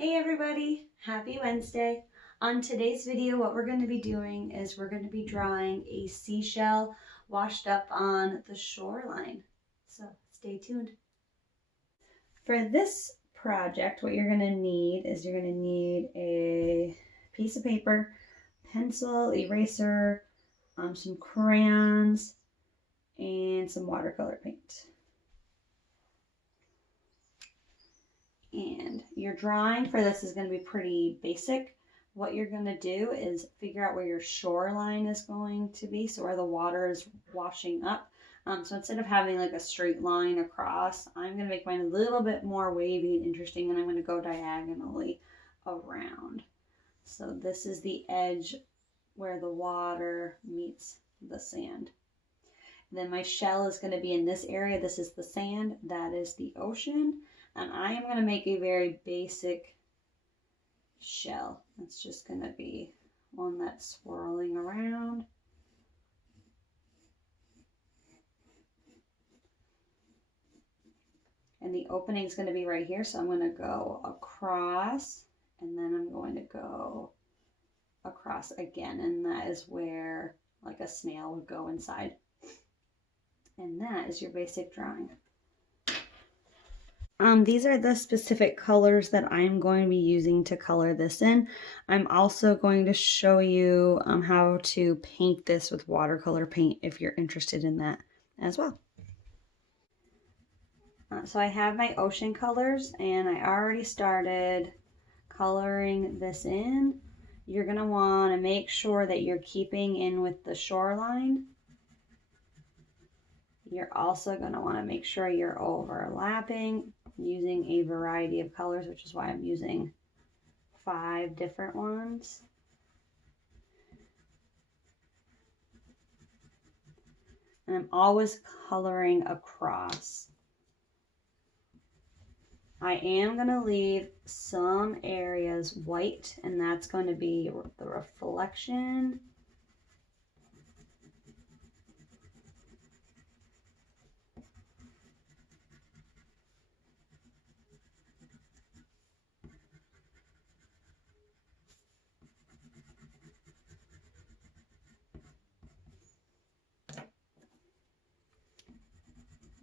Hey everybody, happy Wednesday. On today's video, what we're going to be doing is we're going to be drawing a seashell washed up on the shoreline. So stay tuned. For this project, what you're going to need is you're going to need a piece of paper, pencil, eraser, some crayons, and some watercolor paint. And your drawing for this is going to be pretty basic. What you're going to do is figure out where your shoreline is going to be, so where the water is washing up. So instead of having like a straight line across, I'm going to make mine a little bit more wavy and interesting, and I'm going to go diagonally around. So this is the edge where the water meets the sand. Then my shell is going to be in this area. This is the sand, that is the ocean. And I am going to make a very basic shell. It's just going to be one that's swirling around. And the opening is going to be right here. So I'm going to go across, and then I'm going to go across again. And that is where like a snail would go inside. And that is your basic drawing. These are the specific colors that I'm going to be using to color this in. I'm also going to show you how to paint this with watercolor paint if you're interested in that as well. So I have my ocean colors, and I already started coloring this in. You're going to want to make sure that you're keeping in with the shoreline. You're also going to want to make sure you're overlapping using a variety of colors, which is why I'm using 5 different ones. And I'm always coloring across. I am going to leave some areas white, and that's going to be the reflection.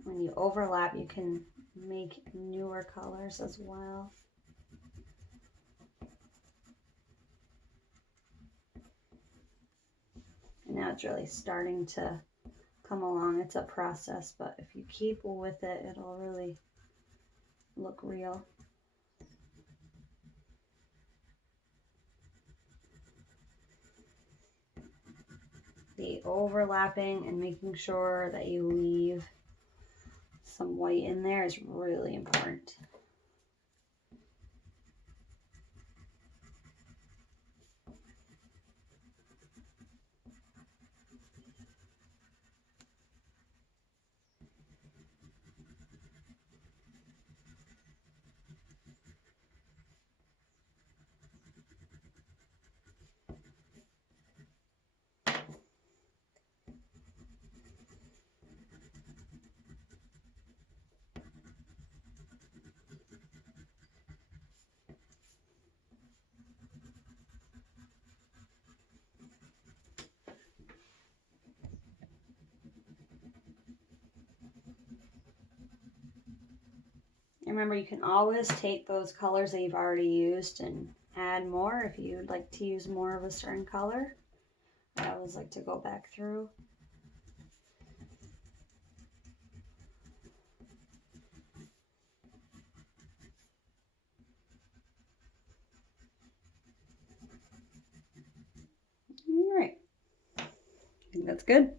When you overlap, you can make newer colors as well. And now it's really starting to come along. It's a process, but if you keep with it, it'll really look real. The overlapping and making sure that you leave some white in there is really important. Remember, you can always take those colors that you've already used and add more if you'd like to use more of a certain color. I always like to go back through. All right, I think that's good.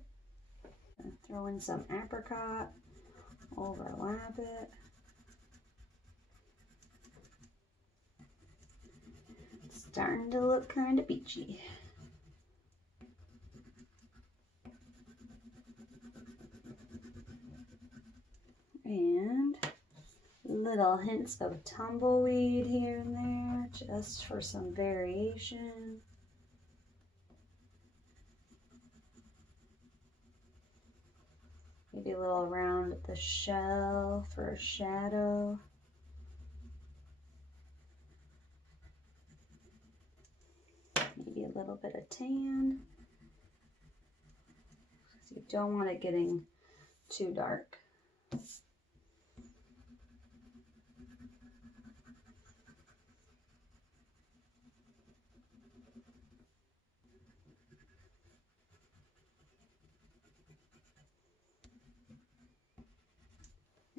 Throw in some apricot, overlap it. It's starting to look kind of beachy. And little hints of tumbleweed here and there, just for some variation. Maybe a little around the shell for a shadow. little bit of tan. You don't want it getting too dark.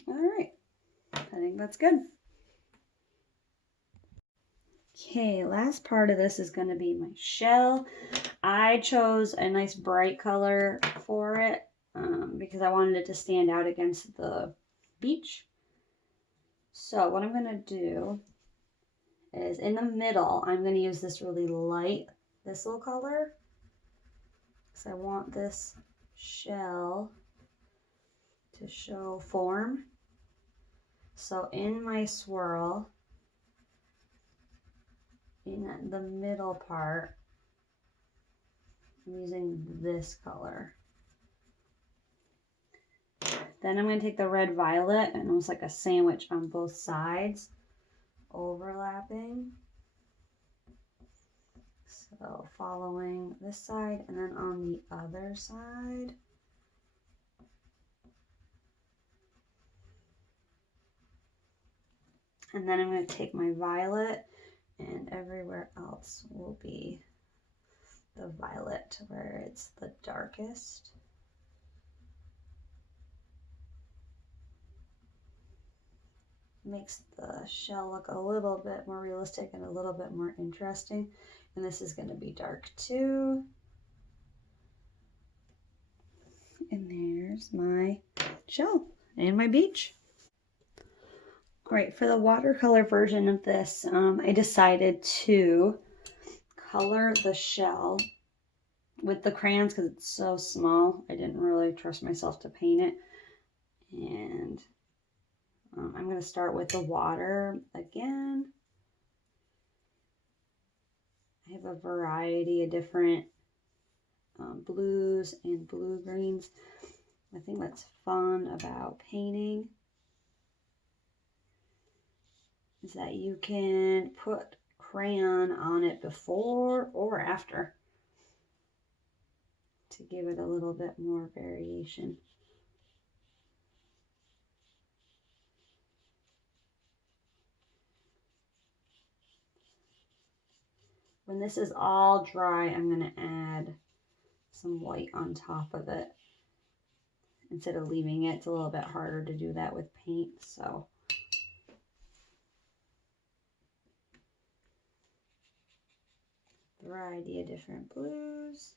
All right, I think that's good. Okay, last part of this is going to be my shell. I chose a nice bright color for it because I wanted it to stand out against the beach. So what I'm going to do is in the middle, I'm going to use this really light thistle color because I want this shell to show form. So in my swirl, in the middle part, I'm using this color. Then I'm going to take the red violet and almost like a sandwich on both sides, overlapping. So following this side and then on the other side. And then I'm going to take my violet and everywhere else will be the violet where it's the darkest. Makes the shell look a little bit more realistic and a little bit more interesting. And this is going to be dark too. And there's my shell and my beach. All right, for the watercolor version of this, I decided to color the shell with the crayons because it's so small. I didn't really trust myself to paint it. And I'm going to start with the water again. I have a variety of different blues and blue greens. I think that's fun about painting is that you can put crayon on it before or after to give it a little bit more variation. When this is all dry, I'm going to add some white on top of it. Instead of leaving it, it's a little bit harder to do that with paint, so. Variety of different blues.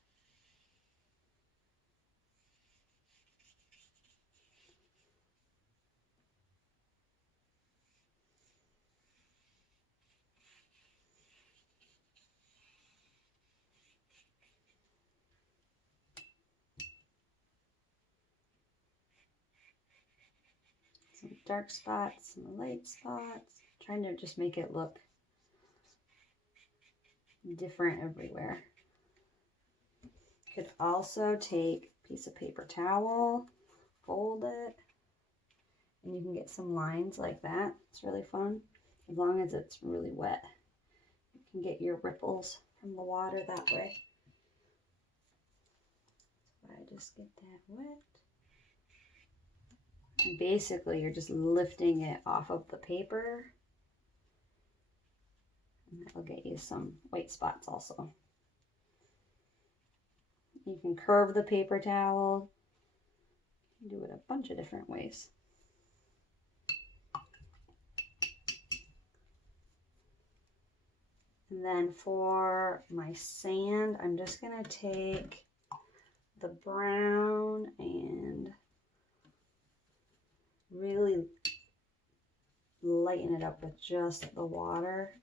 Some dark spots, some light spots. Trying to just make it look different everywhere. Could also take a piece of paper towel, fold it, and you can get some lines like that. It's really fun, as long as it's really wet. You can get your ripples from the water that way. So I just get that wet. And basically, you're just lifting it off of the paper. And that'll get you some white spots also. You can curve the paper towel. You can do it a bunch of different ways. And then for my sand, I'm just going to take the brown and really lighten it up with just the water.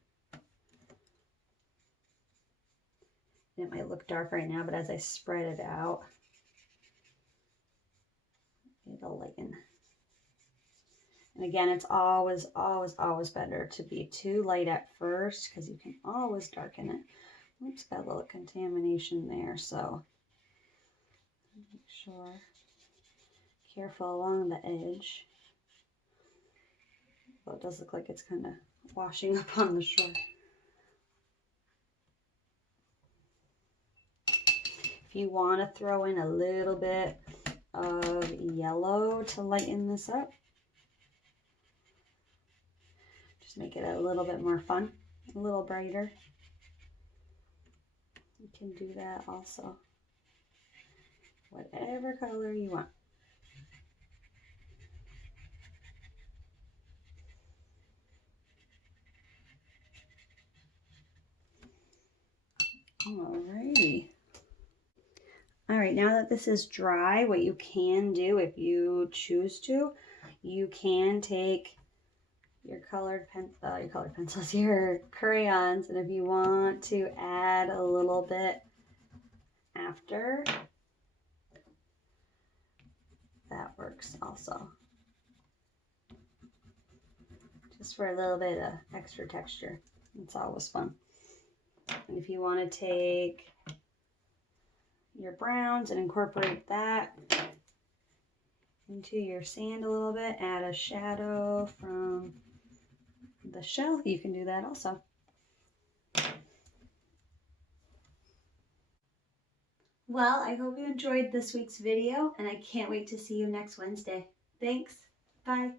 It might look dark right now, but as I spread it out, it'll lighten. And again, it's always, always, always better to be too light at first because you can always darken it. Oops, got a little contamination there, so make sure. Careful along the edge. Well, it does look like it's kind of washing up on the shore. you want to throw in a little bit of yellow to lighten this up, just make it a little bit more fun, a little brighter, you can do that also. Whatever color you want. Alrighty. All right, now that this is dry, what you can do if you choose to, you can take your colored pencils, your crayons, and if you want to add a little bit after, that works also. Just for a little bit of extra texture. It's always fun. And if you want to take your browns and incorporate that into your sand a little bit, add a shadow from the shell, you can do that also. Well, I hope you enjoyed this week's video, and I can't wait to see you next Wednesday. Thanks. Bye.